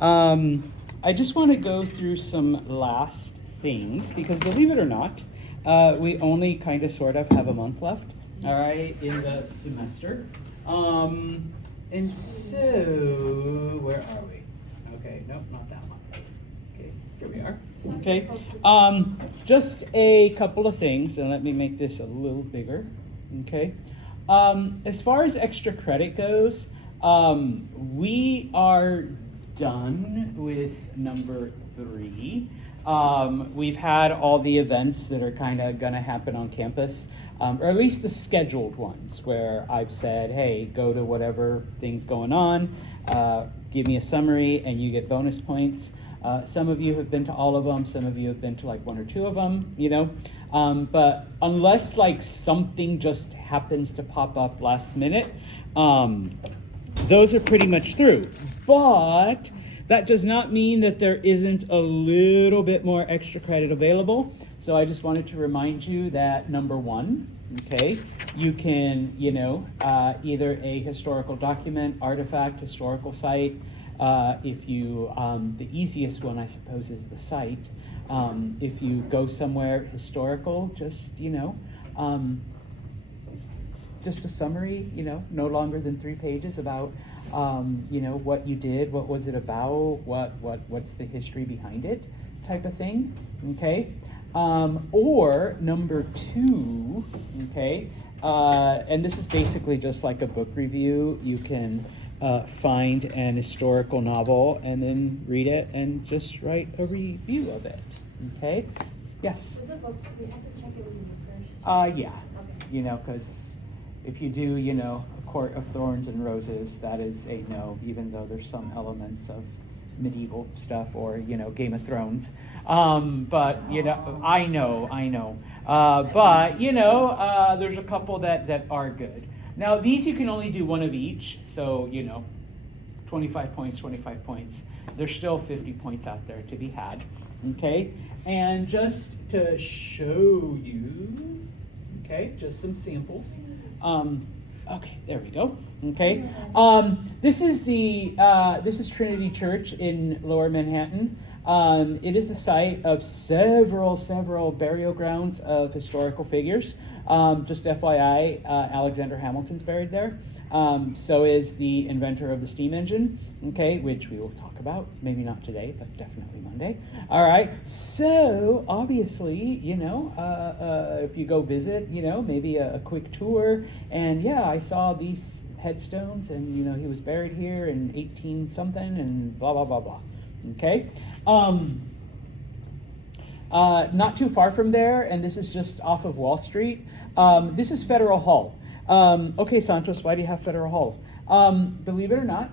I just want to go through some last things because believe it or not, we only kind of sort of have a month left, all right, in the semester. And so, where are we? Okay, nope, not that one. Okay, here we are. Okay, just a couple of things, and let me make this a little bigger. Okay, as far as extra credit goes, we are done with number 3. We've had all the events that are kind of going to happen on campus, or at least the scheduled ones where I've said, hey, go to whatever thing's going on, give me a summary, and you get bonus points. Some of you have been to all of them. Some of you have been to like 1 or 2 of them, you know. But unless like something just happens to pop up last minute, those are pretty much through. But that does not mean that there isn't a little bit more extra credit available. So I just wanted to remind you that number 1, okay, you can, you know, either a historical document, artifact, historical site. If you, the easiest one, I suppose, is the site. If you go somewhere historical, just, you know, just a summary, you know, no longer than 3 pages about, you know, what you did, what was it about, what's the history behind it, type of thing, okay? Or number 2, okay, and this is basically just like a book review. You can find an historical novel and then read it and just write a review of it, okay? Yes? With the book, we have to check it with you first. Yeah, Okay. you know, because if you do, you know, A Court of Thorns and Roses, that is a no, even though there's some elements of medieval stuff or, you know, Game of Thrones. But, you know, I know. But, you know, there's a couple that are good. Now, these you can only do 1 of each, so, you know, 25 points. There's still 50 points out there to be had, okay? And just to show you, okay, just some samples. Okay, there we go. Okay, this is Trinity Church in Lower Manhattan. It is the site of several burial grounds of historical figures. Just FYI, Alexander Hamilton's buried there. So is the inventor of the steam engine, okay, which we will talk about, maybe not today, but definitely Monday. All right, so obviously, you know, if you go visit, you know, maybe a quick tour, and yeah, I saw these headstones, and, you know, he was buried here in 18 something, and blah, blah, blah, blah, okay? Not too far from there, and this is just off of Wall Street, this is Federal Hall. Okay, Santos, why do you have Federal Hall? Believe it or not,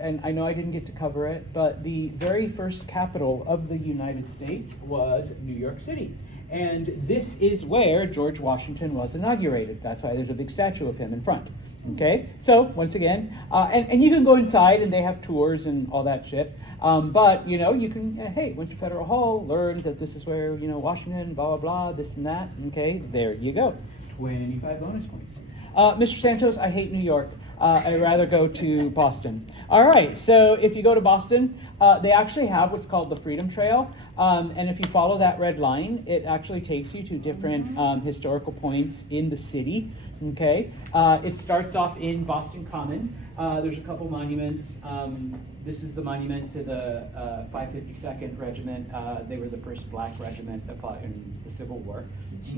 and I know I didn't get to cover it, but the very first capital of the United States was New York City. And this is where George Washington was inaugurated. That's why there's a big statue of him in front. Okay, so once again, and you can go inside and they have tours and all that shit. But, you know, you can, hey, went to Federal Hall, learned that this is where, you know, Washington, blah, blah, blah, this and that. Okay, there you go. 25 bonus points. Mr. Santos, I hate New York. I'd rather go to Boston. All right, so if you go to Boston, they actually have what's called the Freedom Trail. And if you follow that red line, it actually takes you to different historical points in the city. Okay, it starts off in Boston Common. There's a couple monuments. This is the monument to the 552nd Regiment. They were the first black regiment that fought in the Civil War.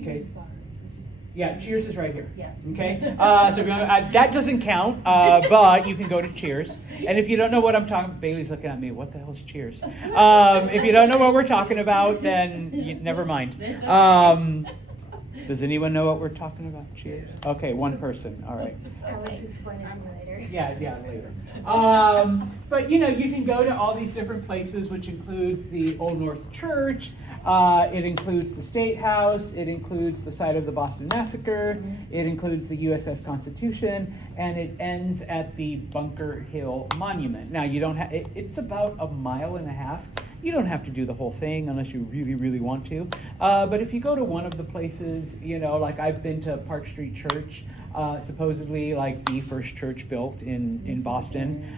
Okay. Yeah, Cheers is right here. Yeah. Okay. So if you want, that doesn't count, but you can go to Cheers. And if you don't know what I'm talking, Bailey's looking at me. What the hell is Cheers? If you don't know what we're talking about, then never mind. Does anyone know what we're talking about? Cheers. Okay, one person. All right. I'll explain it to you later. Yeah, later. But you know, you can go to all these different places, which includes the Old North Church. It includes the State House. It includes the site of the Boston Massacre. It includes the USS Constitution, and it ends at the Bunker Hill Monument. Now, you don't have. It's about 1.5 miles You don't have to do the whole thing unless you really, really want to. But if you go to one of the places, you know, like I've been to Park Street Church, supposedly like the first church built in Boston.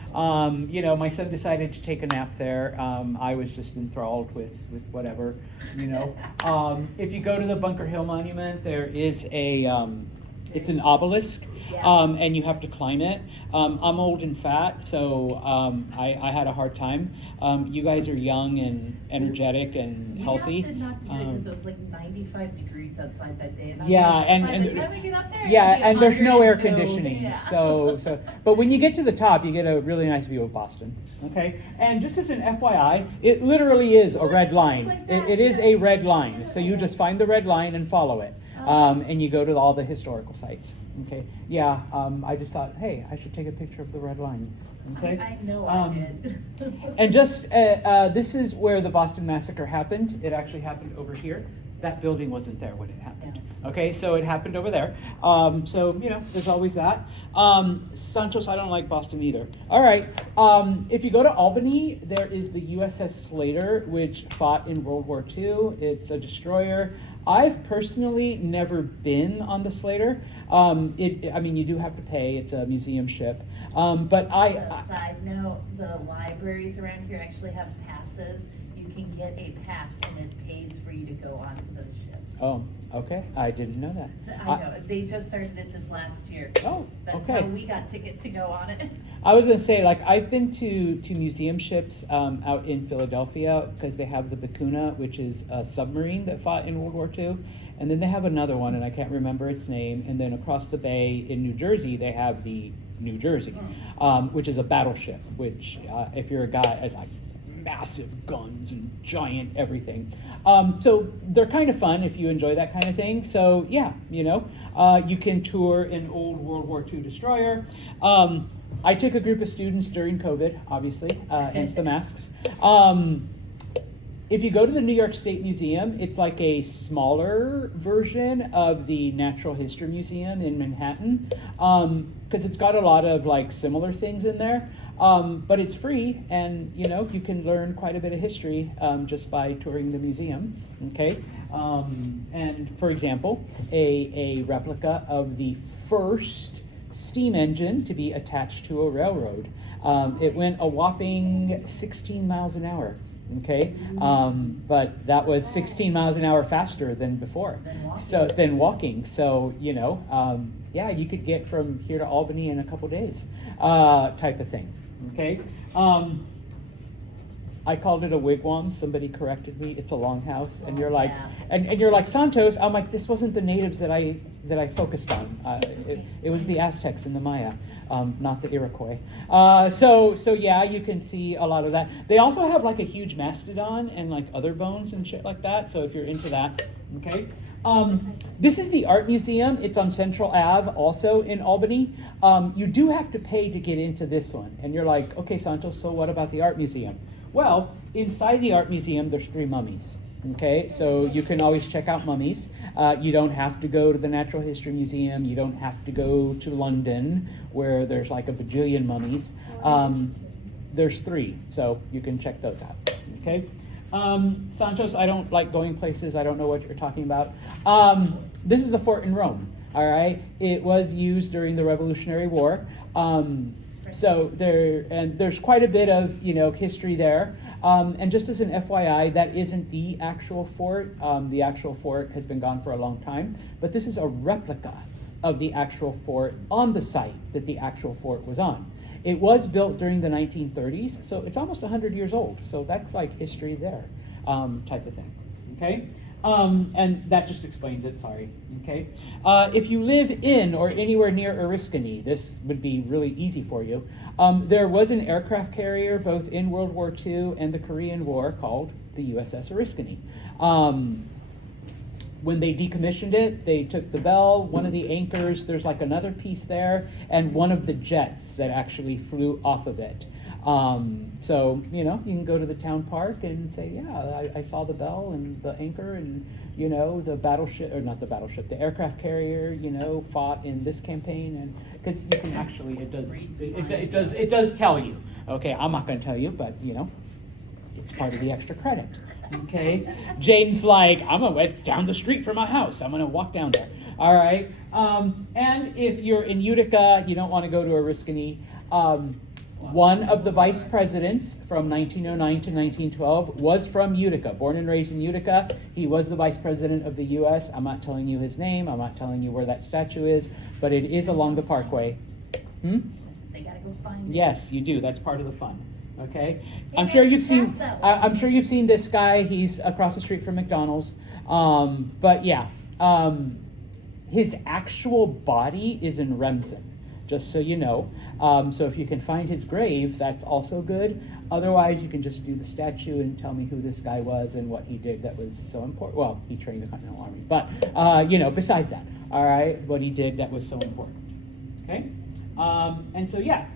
You know, my son decided to take a nap there. I was just enthralled with whatever, you know. If you go to the Bunker Hill Monument, there is it's an obelisk, and you have to climb it. I'm old and fat, so I had a hard time. You guys are young and energetic and healthy. We opted not to do it because it was like 95 degrees outside that day. And Yeah, by and the time we get up there, yeah, it'll be and there's no air 102. conditioning. Yeah. So, but when you get to the top, you get a really nice view of Boston. Okay, and just as an FYI, it literally is a red line. like that, It is yeah. a red line. So you just find the red line and follow it, and you go to all the historical sites. Okay, yeah. I just thought, hey, I should take a picture of the red line. Okay. I know I did. And just this is where the Boston Massacre happened. It actually happened over here. That building wasn't there when it happened. Okay, so it happened over there. So, you know, there's always that. Santos, I don't like Boston either. All right, if you go to Albany, there is the USS Slater, which fought in World War II. It's a destroyer. I've personally never been on the Slater. I mean, you do have to pay. It's a museum ship. But Side note, the libraries around here actually have passes. You can get a pass and it pays for you to go onto those ships. Oh, okay. I didn't know that. I know, they just started it this last year. Oh, That's okay. how we got ticket to go on it. I was gonna say, like, I've been to museum ships out in Philadelphia because they have the Bakuna, which is a submarine that fought in World War II, and then they have another one, and I can't remember its name. And then across the bay in New Jersey, they have the New Jersey, which is a battleship. Which, if you're a guy, like massive guns and giant everything. So they're kind of fun if you enjoy that kind of thing. So yeah, you know, you can tour an old World War II destroyer. I took a group of students during COVID, obviously, hence the masks. If you go to the New York State Museum, it's like a smaller version of the Natural History Museum in Manhattan, because it's got a lot of like similar things in there. But it's free, and you know, you can learn quite a bit of history just by touring the museum. Okay, and for example, a replica of the first steam engine to be attached to a railroad. It went a whopping 16 miles an hour. Okay, but that was 16 miles an hour faster than before. Than walking. So you know, yeah, you could get from here to Albany in a couple days, type of thing. Okay. I called it a wigwam. Somebody corrected me. It's a longhouse, and you're like, and you're like, Santos. I'm like, this wasn't the natives that I focused on. It was the Aztecs and the Maya, not the Iroquois. So yeah, you can see a lot of that. They also have like a huge mastodon and like other bones and shit like that. So if you're into that, okay. This is the Art Museum. It's on Central Ave, also in Albany. You do have to pay to get into this one, and you're like, okay, Santos. So what about the Art Museum? Well, inside the Art Museum, there's 3 mummies. Okay, so you can always check out mummies. You don't have to go to the Natural History Museum. You don't have to go to London, where there's like a bajillion mummies. There's 3, so you can check those out. Okay, Santos, I don't like going places. I don't know what you're talking about. This is the fort in Rome. All right, it was used during the Revolutionary War. So there's quite a bit of, you know, history there. And just as an FYI, that isn't the actual fort. The actual fort has been gone for a long time, but this is a replica of the actual fort on the site that the actual fort was on. It was built during the 1930s, so it's almost 100 years old. So that's like history there, type of thing. Okay. And that just explains it, sorry, okay? If you live in or anywhere near Oriskany, this would be really easy for you. There was an aircraft carrier both in World War II and the Korean War called the USS Oriskany. When they decommissioned it, they took the bell, one of the anchors, there's like another piece there, and one of the jets that actually flew off of it. So, you know, you can go to the town park and say, yeah, I saw the bell and the anchor and, you know, the battleship, or not the battleship, the aircraft carrier, you know, fought in this campaign. And because you can actually, it does tell you. Okay, I'm not going to tell you, but, you know. it's part of the extra credit. Okay, Jane's like, it's down the street from my house. I'm gonna walk down there. All right, and if you're in Utica, you don't want to go to Oriskany. One of the vice presidents from 1909 to 1912 was from Utica, born and raised in Utica. He was the vice president of the U.S. I'm not telling you his name. I'm not telling you where that statue is, but it is along the parkway. They gotta go find it. Yes, you do. That's part of the fun. Okay. Hey, I'm sure you've pass seen. that way. I'm sure you've seen this guy. He's across the street from McDonald's. But yeah, his actual body is in Remsen, just so you know. So if you can find his grave, that's also good. Otherwise, you can just do the statue and tell me who this guy was and what he did that was so important. Well, he trained the Continental Army, but besides that, all right, what he did that was so important. Okay. And so yeah.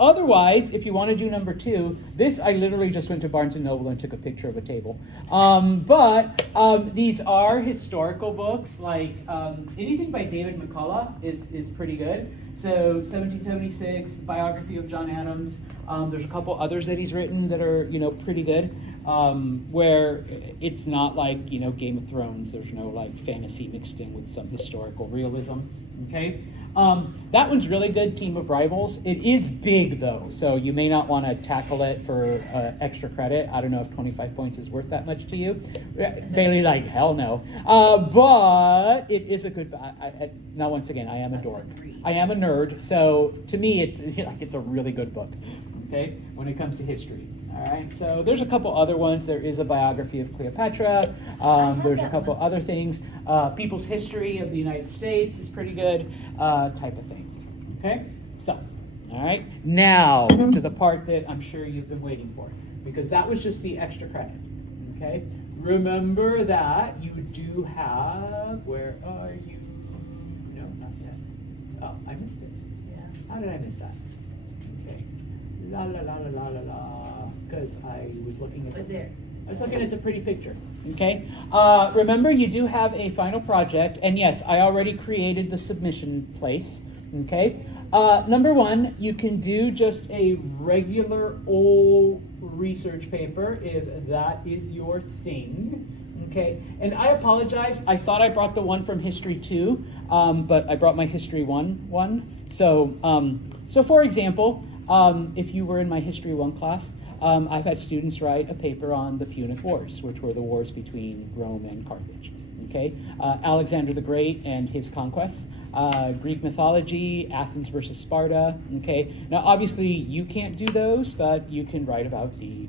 Otherwise, if you want to do number 2, this I literally just went to Barnes & Noble and took a picture of a table. But these are historical books, like anything by David McCullough is pretty good. So 1776, biography of John Adams. There's a couple others that he's written that are pretty good. Where it's not like Game of Thrones. There's no like fantasy mixed in with some historical realism. Okay. That one's really good, Team of Rivals. It is big though, so you may not want to tackle it for extra credit. I don't know if 25 points is worth that much to you. Bailey's like, hell no. But it is a good, now once again, I am a dork. I am a nerd, so to me it's a really good book, okay, when it comes to history. All right, so there's a couple other ones. There is a biography of Cleopatra. There's a couple other things. People's History of the United States is pretty good, type of thing. Okay, so, all right, now to the part that I'm sure you've been waiting for, because that was just the extra credit. Okay, remember that you do have, where are you? No, not yet. Oh, I missed it. Yeah. How did I miss that? Okay, la la la la la la la. Because I was looking at the pretty picture. Okay. Remember, you do have a final project, and yes, I already created the submission place. Okay. Number 1, you can do just a regular old research paper if that is your thing. Okay. And I apologize. I thought I brought the one from History 2, but I brought my History 1 one. So for example, if you were in my History 1 class. I've had students write a paper on the Punic Wars, which were the wars between Rome and Carthage. Okay, Alexander the Great and his conquests, Greek mythology, Athens versus Sparta. Okay, now obviously you can't do those, but you can write about the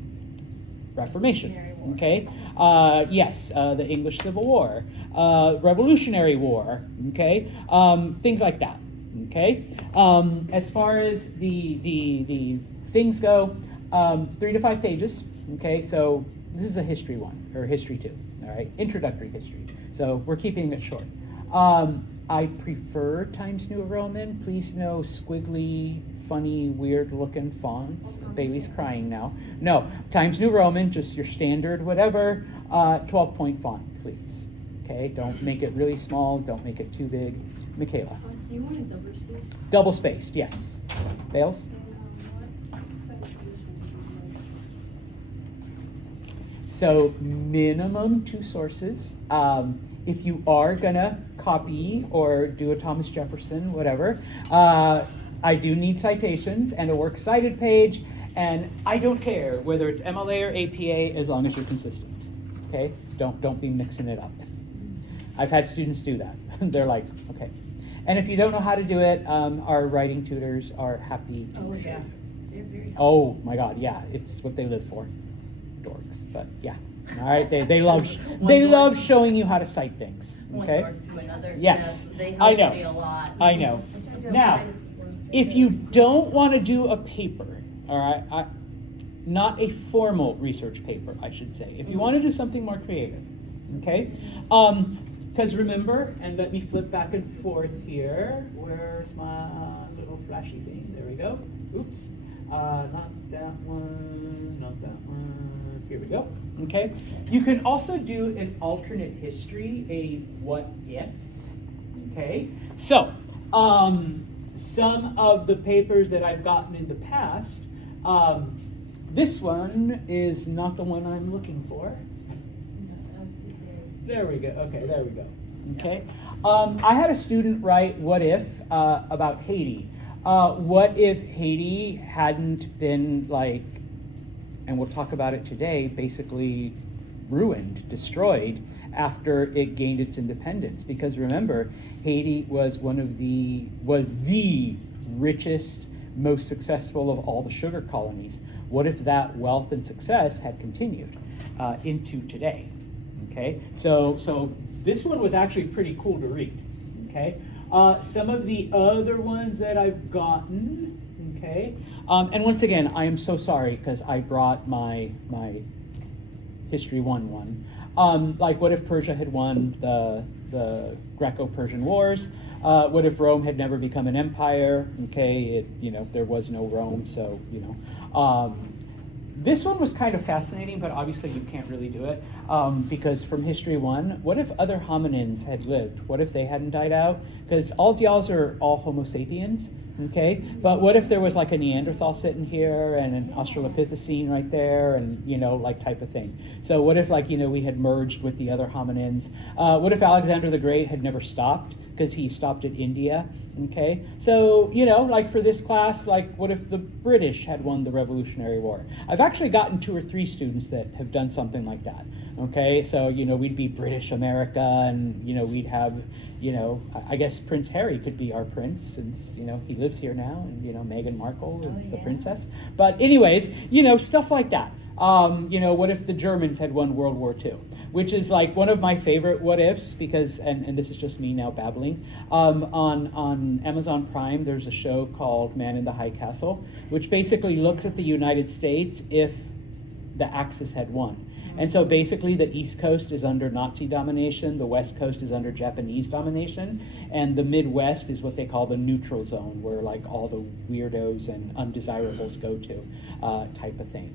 Reformation. Okay, yes, the English Civil War, Revolutionary War. Okay, things like that. Okay, as far as the things go. 3 to 5 pages. Okay, so this is a history 1 or history 2. All right, introductory history. So we're keeping it short. I prefer Times New Roman. Please no squiggly, funny, weird-looking fonts. Bailey's crying now. No, Times New Roman, just your standard whatever. 12-point font, please. Okay, don't make it really small. Don't make it too big. Michaela. You want it double spaced? Double spaced, yes. Bales? So minimum 2 sources. If you are gonna copy or do a Thomas Jefferson, whatever, I do need citations and a works cited page, and I don't care whether it's MLA or APA as long as you're consistent. Okay, don't be mixing it up. I've had students do that. They're like, okay. And if you don't know how to do it, our writing tutors are happy to show. Yeah. They're very Oh my God, yeah, it's what they live for. Dorks, but yeah. All right, they love showing you how to cite things. Okay. One dork to another. Yes, They I help know. me a lot. I know. Now, if you don't want to do a paper, all right, not a formal research paper, I should say. If you want to do something more creative, okay. Because remember, and let me flip back and forth here. Where's my little flashy thing? There we go. Oops. Not that one, not that one. Here we go. Okay. You can also do an alternate history, a what if. Okay. So, some of the papers that I've gotten in the past, This one is not the one I'm looking for. There we go. Okay, there we go. Okay. I had a student write "What if" about Haiti. What if Haiti hadn't been like, and we'll talk about it today, basically ruined, destroyed after it gained its independence? Because remember, Haiti was the richest, most successful of all the sugar colonies. What if that wealth and success had continued into today? Okay, so this one was actually pretty cool to read. Okay, some of the other ones that I've gotten. Okay, and once again, I am so sorry because I brought my History 1 like, what if Persia had won the Greco-Persian Wars? What if Rome had never become an empire? Okay, there was no Rome, so this one was kind of fascinating, but obviously you can't really do it because from History 1, what if other hominins had lived? What if they hadn't died out? Because y'alls are all Homo sapiens, okay? But what if there was like a Neanderthal sitting here and an Australopithecine right there and, like type of thing? So what if we had merged with the other hominins? What if Alexander the Great had never stopped? Because he stopped at India, okay? So, like for this class, like what if the British had won the Revolutionary War? I've actually gotten 2 or 3 students that have done something like that, okay? So, we'd be British America and, we'd have, I guess Prince Harry could be our prince since, he lives here now and, Meghan Markle is the princess. But anyways, stuff like that. What if the Germans had won World War II? Which is like one of my favorite what ifs because, and this is just me now babbling, on Amazon Prime there's a show called Man in the High Castle, which basically looks at the United States if the Axis had won. And so basically the East Coast is under Nazi domination, the West Coast is under Japanese domination, and the Midwest is what they call the neutral zone, where like all the weirdos and undesirables go to, type of thing.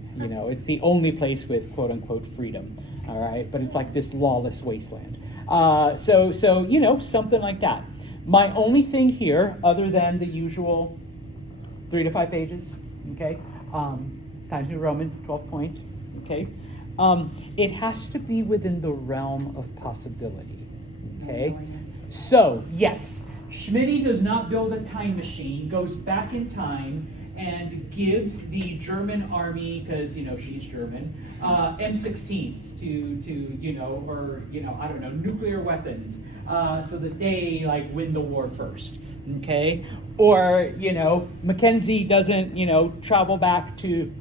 It's the only place with quote unquote freedom, all right? But it's like this lawless wasteland. So something like that. My only thing here, other than the usual 3 to 5 pages, okay? Times New Roman, 12 point, okay? It has to be within the realm of possibility, okay? So, yes, Schmitty does not build a time machine, goes back in time, and gives the German army, because, she's German, M16s to nuclear weapons, so that they, win the war first, okay? Or, Mackenzie doesn't, travel back to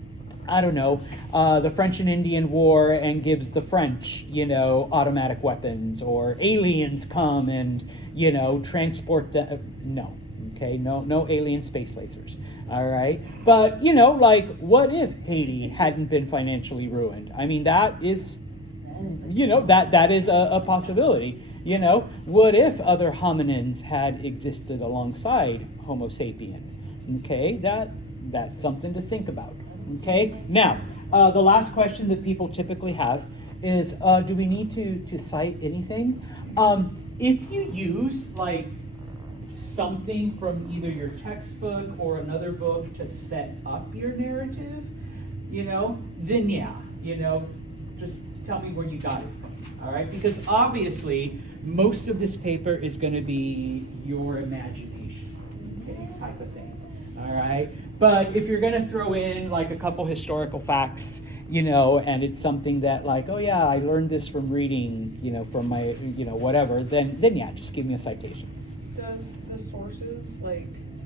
the French and Indian War and gives the French, automatic weapons, or aliens come and, transport no, okay, no alien space lasers, all right? But, what if Haiti hadn't been financially ruined? I mean, that is a possibility. What if other hominins had existed alongside Homo sapien? Okay, that's something to think about. Okay, now, the last question that people typically have is, do we need to cite anything? If you use, something from either your textbook or another book to set up your narrative, then yeah, just tell me where you got it from, all right? Because obviously, most of this paper is going to be your imagination, okay, type of thing, all right? But if you're going to throw in a couple historical facts, and it's something that oh yeah, I learned this from reading, from my, whatever, then yeah, just give me a citation. Does the sources,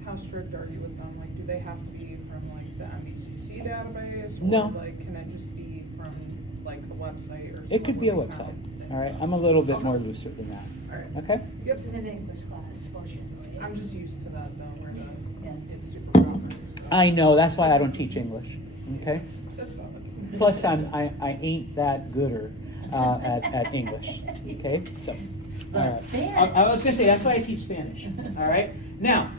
how strict are you with them? Do they have to be from the MECC database? Or, No. Can it just be from a website or something? It could be a like website, that? all right? I'm a little bit more looser than that, All right. okay? This is an English class, fortunately. I'm just used to that though, where Yeah. it's super proper. So. I know, that's why I don't teach English, okay? That's fine. Plus, I ain't that gooder at English, okay? So, all right. Spanish. I was gonna say, that's why I teach Spanish, all right? Now,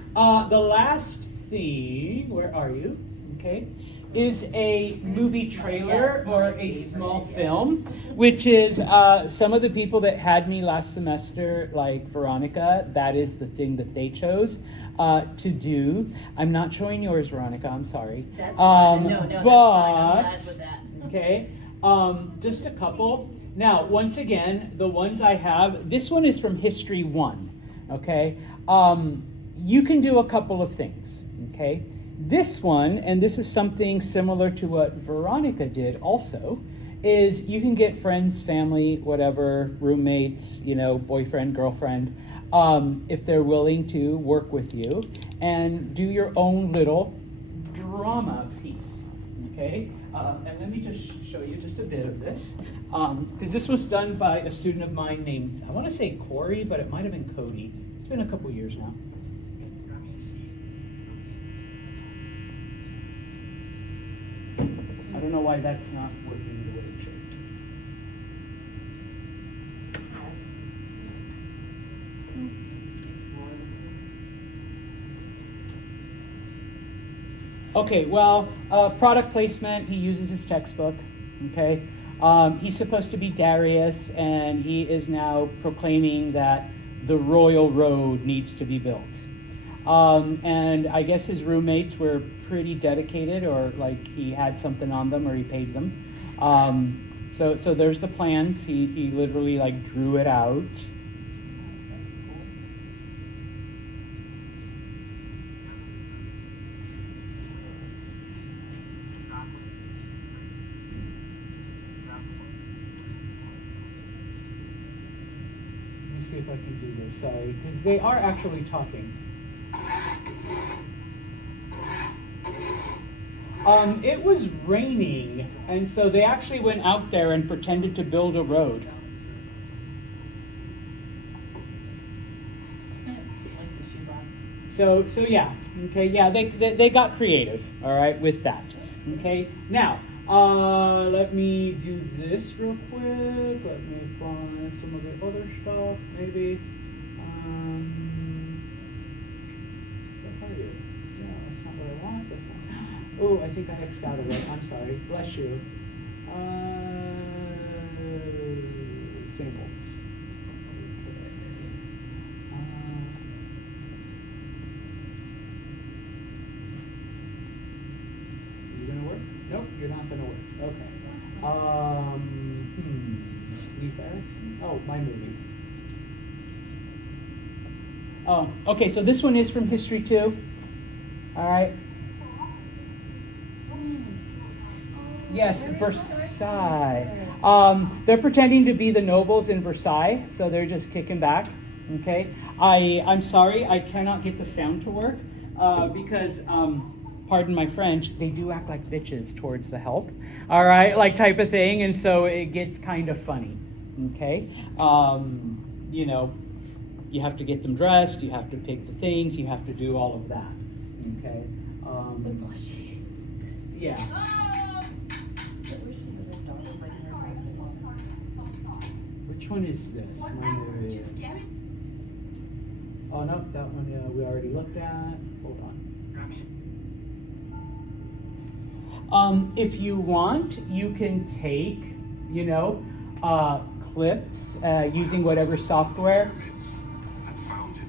the last thing, where are you? Okay, is a movie trailer Yes, my or a favorite, small yes. film, which is some of the people that had me last semester, like Veronica, that is the thing that they chose to do. I'm not showing yours, Veronica, I'm sorry. That's fine. No, that's fine. I'm glad with that. Okay, just a couple. Now, once again, the ones I have, this one is from History 1, okay? You can do a couple of things, okay? This one, and this is something similar to what Veronica did also, is you can get friends, family, whatever, roommates, boyfriend, girlfriend, if they're willing to work with you and do your own little drama piece, okay? And let me just show you just a bit of this, because this was done by a student of mine named, I want to say Corey, but it might have been Cody. It's been a couple years now. I don't know why that's not working the way it should. Okay, well, product placement, he uses his textbook, okay? He's supposed to be Darius, and he is now proclaiming that the royal road needs to be built. And I guess his roommates were pretty dedicated, or like he had something on them, or he paid them. So there's the plans. He literally like drew it out. Let me see if I can do this. Sorry, because they are actually talking. It was raining, and so they actually went out there and pretended to build a road. So yeah, okay, yeah, they got creative, all right, with that. Okay, now let me do this real quick. Let me find some of the other stuff, maybe. What are you? No, that's not what I want. That's not. Oh, I think I X'd out of it. I'm sorry. Bless you. Symbols. You gonna work? Nope, you're not gonna work. Okay. Leaf Erickson? Oh, my movie. Oh, okay, so this one is from History 2. All right. Yes, Versailles. They're pretending to be the nobles in Versailles, so they're just kicking back. Okay. I'm sorry, I cannot get the sound to work because, pardon my French, they do act like bitches towards the help. All right, like type of thing, and so it gets kind of funny. Okay. You have to get them dressed. You have to pick the things. You have to do all of that. Okay. Yeah. Which one is this? Oh no, that one we already looked at. Hold on. If you want, you can take, clips using whatever software.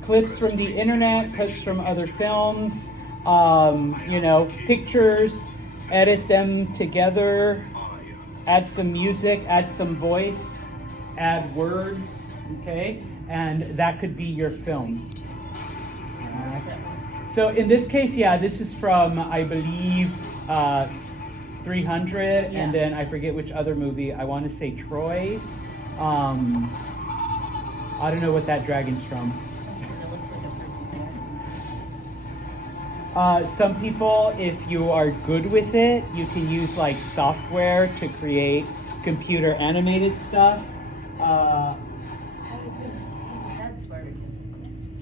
Clips from the internet, clips from other films, pictures, edit them together, add some music, add some voice, add words, okay? And that could be your film. So in this case, yeah, this is from, I believe, 300, Yeah. and then I forget which other movie. I want to say Troy. I don't know what that dragon's from. Some people, if you are good with it, you can use like software to create computer animated stuff. I was gonna say, that's Spartacus.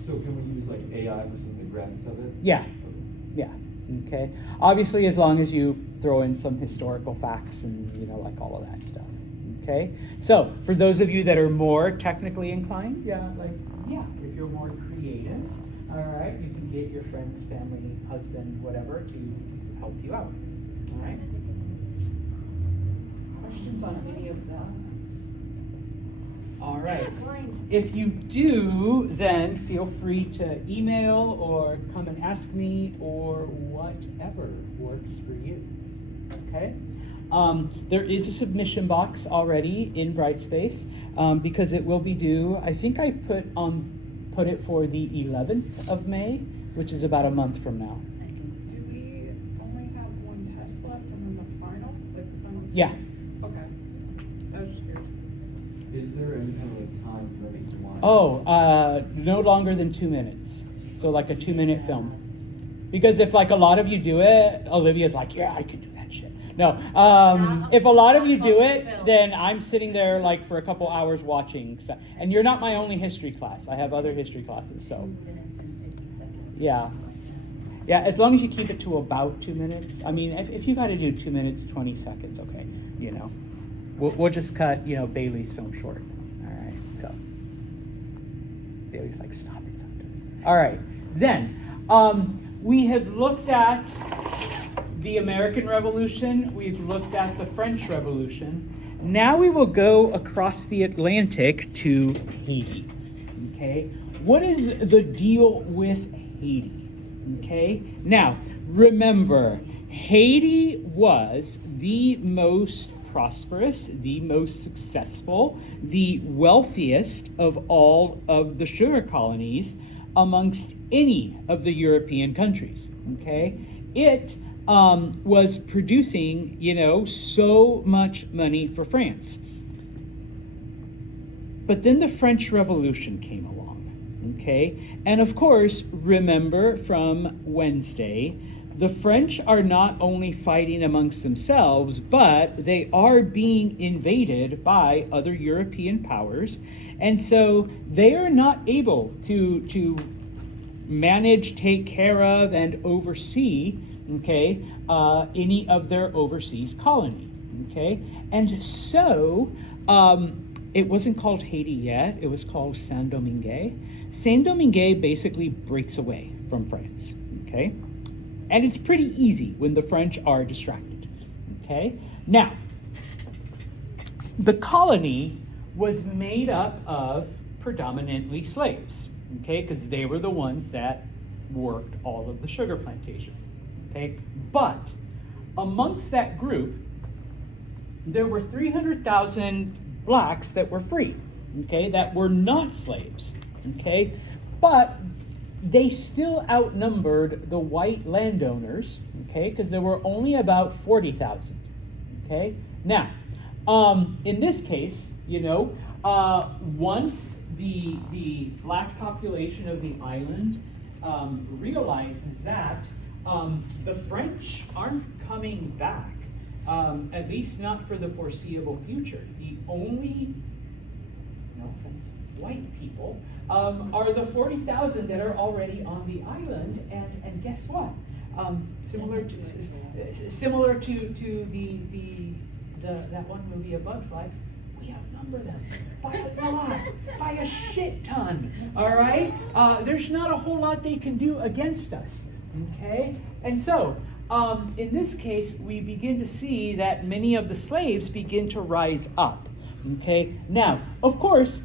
So can we use like AI for some of the graphics of it? Yeah, yeah, okay. Obviously, as long as you throw in some historical facts and, like all of that stuff, okay? So, for those of you that are more technically inclined, if you're more creative, all right, you can get your friends, family, husband, whatever, to help you out, All right. Questions on any of that? All right. If you do, then feel free to email or come and ask me or whatever works for you. Okay? There is a submission box already in Brightspace because it will be due. I think I put it for the 11th of May, which is about a month from now. Do we only have one test left and then the final? Like the final? Yeah. Okay. I was just curious. Is there any kind of like time limit you want? No longer than 2 minutes. So like a 2-minute film. Because if like a lot of you do it, Olivia's like, yeah, I can do that shit. No, if a lot of you do it, then I'm sitting there like for a couple hours watching. So, and you're not my only history class. I have other history classes, so. 2 minutes and 50 seconds. Yeah. Yeah, as long as you keep it to about 2 minutes. I mean, if you got to do 2 minutes, 20 seconds, okay, you know. We'll just cut, Bailey's film short. All right, so. Bailey's like, stop it sometimes. All right, then, we have looked at the American Revolution. We've looked at the French Revolution. Now we will go across the Atlantic to Haiti, okay? What is the deal with Haiti, okay? Now, remember, Haiti was the most prosperous, the most successful, the wealthiest of all of the sugar colonies amongst any of the European countries, okay? It was producing, so much money for France. But then the French Revolution came along, okay? And of course, remember from Wednesday, the French are not only fighting amongst themselves, but they are being invaded by other European powers. And so they are not able to manage, take care of, and oversee, okay, any of their overseas colony, okay? And so it wasn't called Haiti yet, it was called Saint-Domingue. Saint-Domingue basically breaks away from France, okay? And it's pretty easy when the French are distracted, okay? Now, the colony was made up of predominantly slaves, okay? Because they were the ones that worked all of the sugar plantation, okay? But amongst that group, there were 300,000 blacks that were free, okay? That were not slaves, okay? But they still outnumbered the white landowners, okay? Because there were only about 40,000, okay? Now, in this case, once the black population of the island realizes that the French aren't coming back, at least not for the foreseeable future. The only, no offense, white people are the 40,000 that are already on the island, and guess what? Similar to that one movie, A Bug's Life, we outnumber them by a lot, by a shit ton. All right, there's not a whole lot they can do against us. Okay, and so in this case, we begin to see that many of the slaves begin to rise up. Okay, now of course.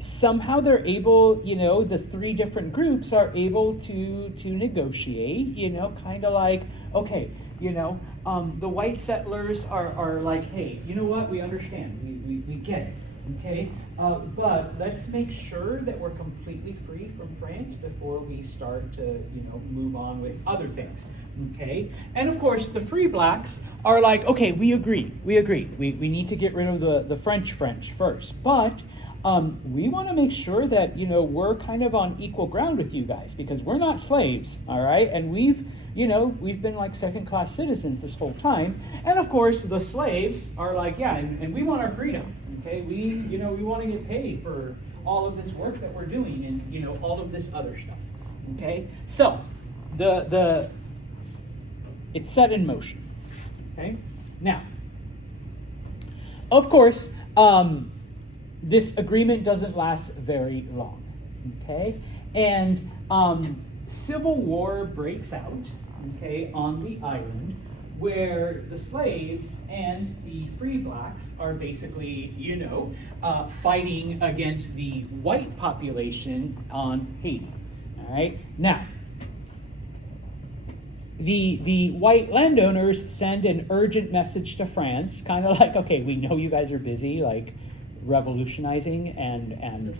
Somehow they're able, the three different groups are able to negotiate, kind of like, okay, the white settlers are like, hey, you know what, we understand, we get it, okay? But let's make sure that we're completely free from France before we start to, move on with other things, okay? And of course, the free blacks are like, okay, we agree. We need to get rid of the French first. But we want to make sure that, we're kind of on equal ground with you guys because we're not slaves, all right? And we've been like second-class citizens this whole time. And of course, the slaves are like, yeah, and we want our freedom, okay? We want to get paid for all of this work that we're doing and, all of this other stuff, okay? So, it's set in motion, okay? Now, of course, this agreement doesn't last very long, okay? And civil war breaks out, okay, on the island, where the slaves and the free blacks are basically, fighting against the white population on Haiti. All right, now, the white landowners send an urgent message to France, kind of like, okay, we know you guys are busy, like, revolutionizing and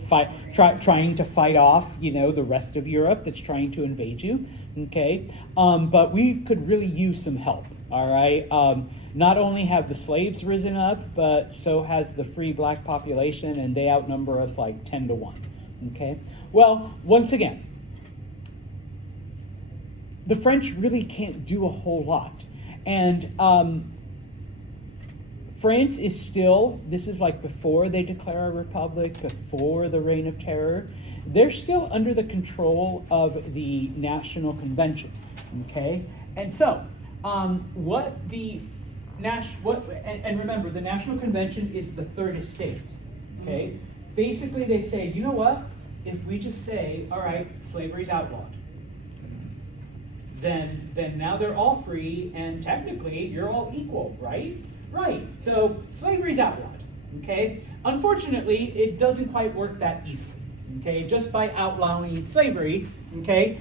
trying to fight off, the rest of Europe that's trying to invade you, okay? But we could really use some help, all right? Not only have the slaves risen up, but so has the free black population, and they outnumber us like 10 to 1, okay? Well, once again, the French really can't do a whole lot. And France is still, this is like before they declare a republic, before the Reign of Terror, they're still under the control of the National Convention, okay? And so, and remember, the National Convention is the third estate, okay? Basically, they say, you know what? If we just say, all right, slavery's outlawed, then now they're all free, and technically you're all equal, right? Right. So slavery's outlawed. Okay. Unfortunately, it doesn't quite work that easily. Okay. Just by outlawing slavery, okay,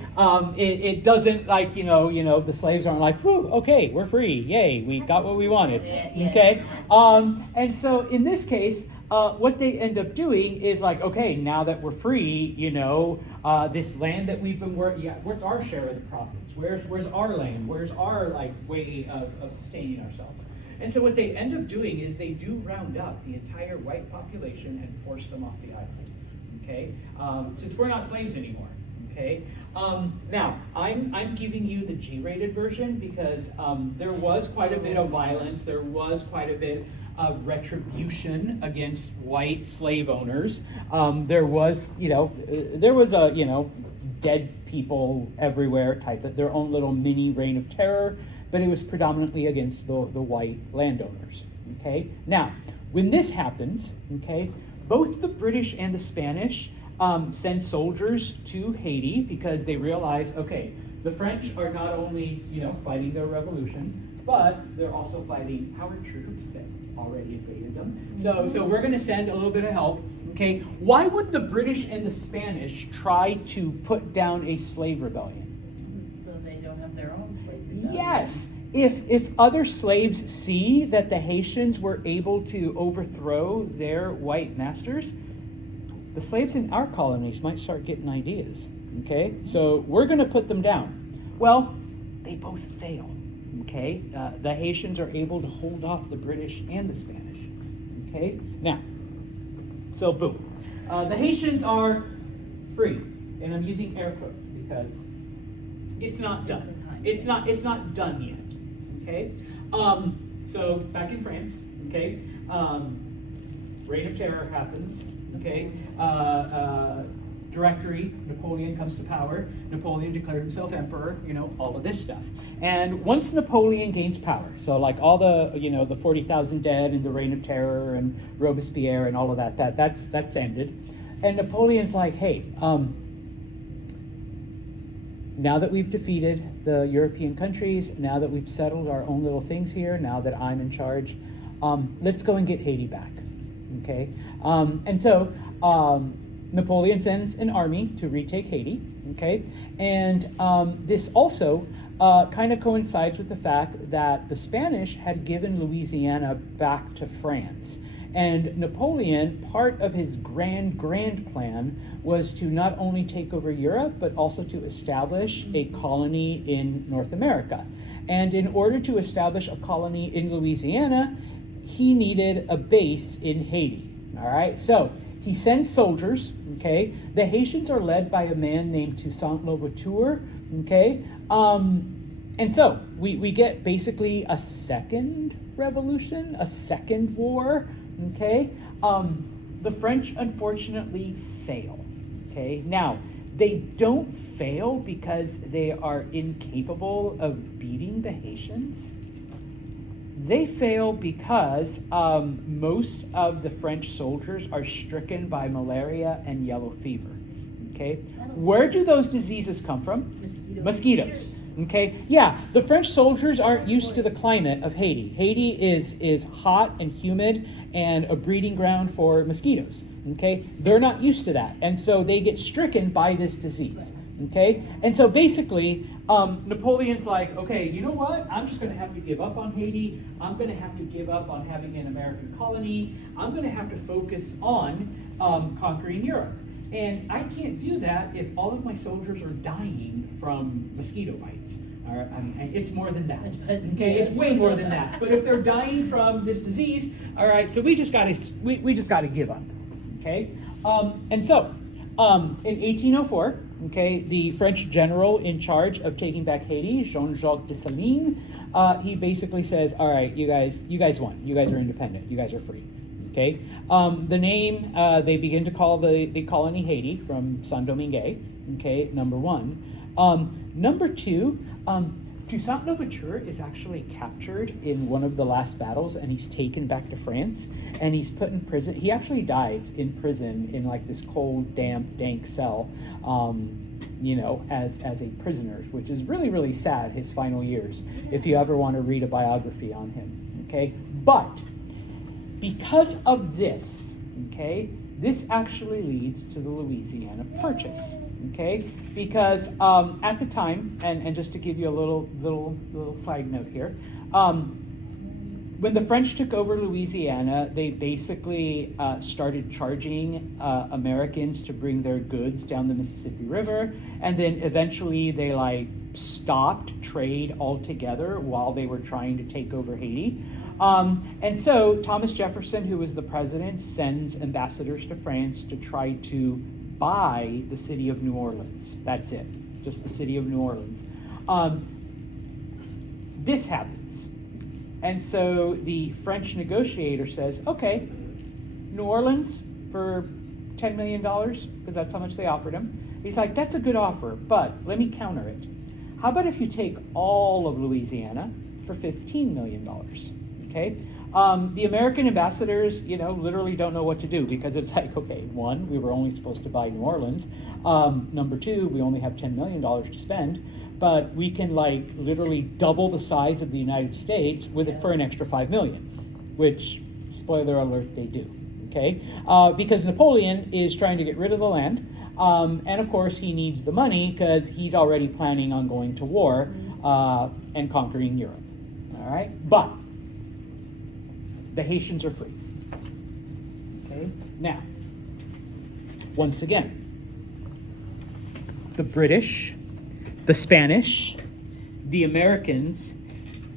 it doesn't like the slaves aren't like, whew, okay, we're free, yay, we got what we wanted. Okay. And so in this case, what they end up doing is like, okay, now that we're free, this land that we've been working, where's our share of the profits? Where's our land? Where's our way of sustaining ourselves? And so what they end up doing is they do round up the entire white population and force them off the island. Okay, since we're not slaves anymore. Okay, now I'm giving you the G-rated version because there was quite a bit of violence. There was quite a bit of retribution against white slave owners. There was a dead people everywhere type of their own little mini reign of terror, but it was predominantly against the white landowners. Okay, now when this happens, okay, both the British and the Spanish send soldiers to Haiti because they realize, okay, the French are not only fighting their revolution, but they're also fighting our troops that already invaded them. So we're going to send a little bit of help. Okay, why would the British and the Spanish try to put down a slave rebellion? So they don't have their own slave rebellion. Yes. If other slaves see that the Haitians were able to overthrow their white masters, the slaves in our colonies might start getting ideas. Okay, so we're going to put them down. Well, they both fail. Okay, the Haitians are able to hold off the British and the Spanish. Okay, now, so boom, the Haitians are free, and I'm using air quotes because it's not done. It's not done yet. Okay, so back in France, okay, Reign of Terror happens. Okay, Directory, Napoleon comes to power. Napoleon declared himself emperor. All of this stuff. And once Napoleon gains power, so like all the the 40,000 dead and the Reign of Terror and Robespierre and all of that's ended. And Napoleon's like, hey, now that we've defeated the European countries, now that we've settled our own little things here, now that I'm in charge, let's go and get Haiti back. Okay, and so Napoleon sends an army to retake Haiti. Okay, and this also kind of coincides with the fact that the Spanish had given Louisiana back to France. And Napoleon, part of his grand plan was to not only take over Europe, but also to establish a colony in North America. And in order to establish a colony in Louisiana, he needed a base in Haiti. All right, so he sends soldiers. Okay, the Haitians are led by a man named Toussaint Louverture. Okay, and so we get basically a second revolution, a second war. Okay, the French unfortunately fail. Okay, now they don't fail because they are incapable of beating the Haitians. They fail because most of the French soldiers are stricken by malaria and yellow fever. Okay, where do those diseases come from? Mosquitoes. Okay, yeah, the French soldiers aren't used to the climate of Haiti. Haiti is hot and humid and a breeding ground for mosquitoes. Okay, they're not used to that, and so they get stricken by this disease. Okay, and so basically, Napoleon's like, okay, you know what? I'm just going to have to give up on Haiti. I'm going to have to give up on having an American colony. I'm going to have to focus on conquering Europe. And I can't do that if all of my soldiers are dying from mosquito bites. All right, it's more than that. Okay, it's way more than that. But if they're dying from this disease, all right, so we just got to give up. Okay, and so in 1804, okay, the French general in charge of taking back Haiti, Jean-Jacques Dessalines, he basically says, all right, you guys won. You guys are independent. You guys are free. Okay. The name they begin to call the colony Haiti from Saint-Domingue. Okay, number one. Number two, Toussaint Louverture is actually captured in one of the last battles, and he's taken back to France, and he's put in prison. He actually dies in prison in like this cold, damp, dank cell, as a prisoner, which is really, really sad, his final years, if you ever want to read a biography on him. Okay, but because of this, okay, this actually leads to the Louisiana Purchase, okay? Because at the time, and just to give you a little side note here, when the French took over Louisiana, they basically started charging Americans to bring their goods down the Mississippi River, and then eventually they stopped trade altogether while they were trying to take over Haiti. And so Thomas Jefferson, who was the president, sends ambassadors to France to try to buy the city of New Orleans. That's it, just the city of New Orleans. This happens. And so the French negotiator says, okay, New Orleans for $10 million, because that's how much they offered him. He's like, that's a good offer, but let me counter it. How about if you take all of Louisiana for $15 million? Okay, the American ambassadors, literally don't know what to do, because it's like, okay, one, we were only supposed to buy New Orleans. Number two, we only have $10 million to spend, but we can literally double the size of the United States with it for an extra $5 million, which, spoiler alert, they do. Okay, because Napoleon is trying to get rid of the land, and of course he needs the money because he's already planning on going to war and conquering Europe. All right, but the Haitians are free. Okay, now, once again, the British, the Spanish, the Americans,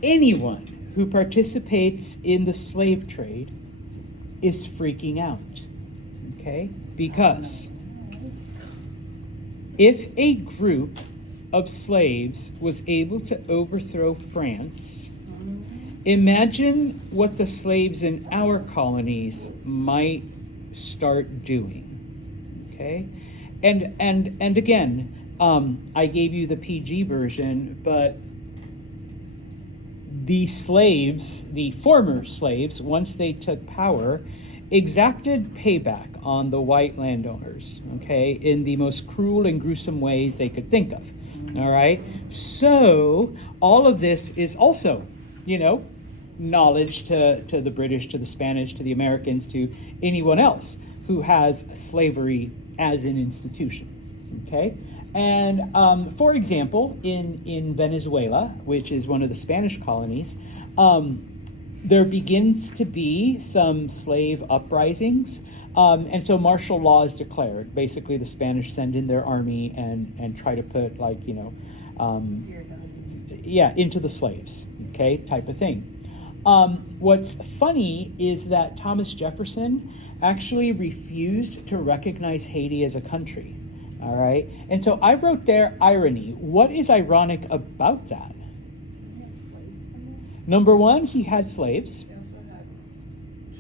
anyone who participates in the slave trade is freaking out. Okay, because if a group of slaves was able to overthrow France, imagine what the slaves in our colonies might start doing. Okay, and again, I gave you the PG version, but the slaves, the former slaves, once they took power, exacted payback on the white landowners, okay, in the most cruel and gruesome ways they could think of. All right, so all of this is also, knowledge to the British, to the Spanish, to the Americans, to anyone else who has slavery as an institution. Okay, and for example, in Venezuela, which is one of the Spanish colonies, there begins to be some slave uprisings, and so martial law is declared. Basically, the Spanish send in their army and try to put into the slaves, okay, type of thing. What's funny is that Thomas Jefferson actually refused to recognize Haiti as a country, all right? And so I wrote there, irony. What is ironic about that? Number one, he had slaves. He also had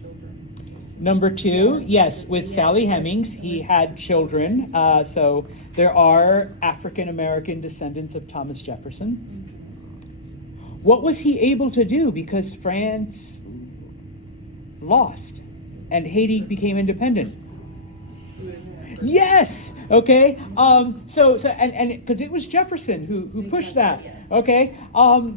children. Number two, yes, with Sally Hemings, he had children. So there are African-American descendants of Thomas Jefferson. What was he able to do? Because France lost and Haiti became independent. Yes. Okay. So because it was Jefferson who pushed that. Okay.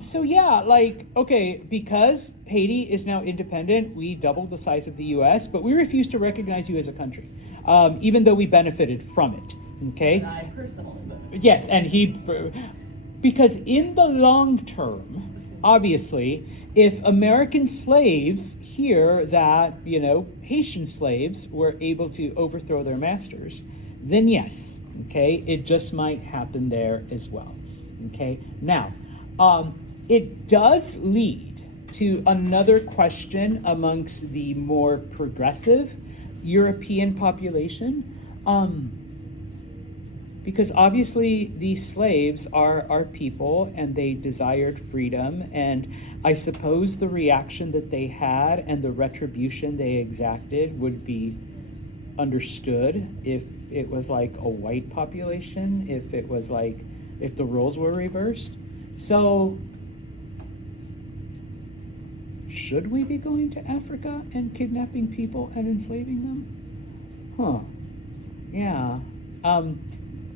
So yeah, like, okay, because Haiti is now independent, we doubled the size of the U.S., but we refuse to recognize you as a country, even though we benefited from it. Okay. And I personally voted. Yes, and because in the long term, obviously, if American slaves hear that, Haitian slaves were able to overthrow their masters, then yes, okay, it just might happen there as well. Okay, now, it does lead to another question amongst the more progressive European population. Because obviously these slaves are our people and they desired freedom, and I suppose the reaction that they had and the retribution they exacted would be understood if it was like a white population, if the roles were reversed. So should we be going to Africa and kidnapping people and enslaving them? Huh. Yeah.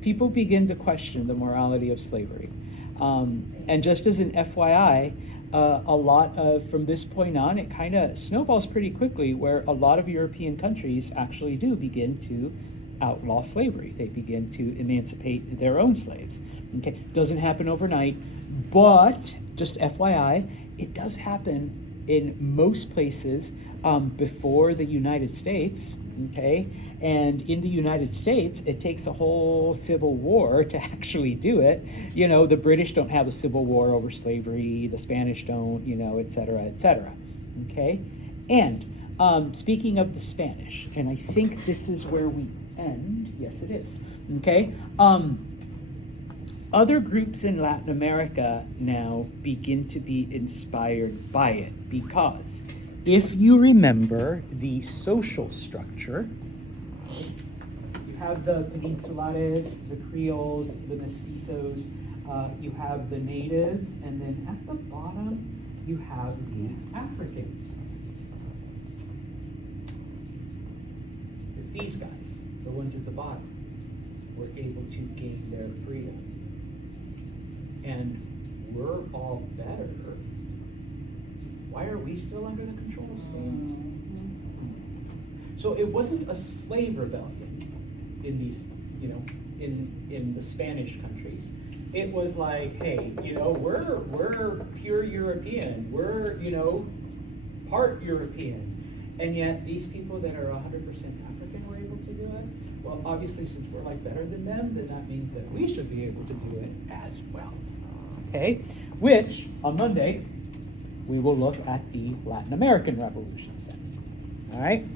People begin to question the morality of slavery. And just as an FYI, a lot of, from this point on, it kind of snowballs pretty quickly where a lot of European countries actually do begin to outlaw slavery. They begin to emancipate their own slaves. Okay, doesn't happen overnight, but just FYI, it does happen in most places before the United States. Okay, and in the United States, it takes a whole civil war to actually do it. The British don't have a civil war over slavery, the Spanish don't, et cetera, et cetera. Okay, and speaking of the Spanish, and I think this is where we end. Yes, it is. Okay, other groups in Latin America now begin to be inspired by it because if you remember the social structure, you have the Peninsulares, the Creoles, the Mestizos, you have the natives, and then at the bottom, you have the Africans. If these guys, the ones at the bottom, were able to gain their freedom, and we're all better, why are we still under the control of Spain? So it wasn't a slave rebellion in these, in the Spanish countries. It was like, hey, we're pure European. We're, part European. And yet these people that are 100% African were able to do it. Well, obviously, since we're like better than them, then that means that we should be able to do it as well. Okay? Which, on Monday, we will look at the Latin American revolutions then. All right?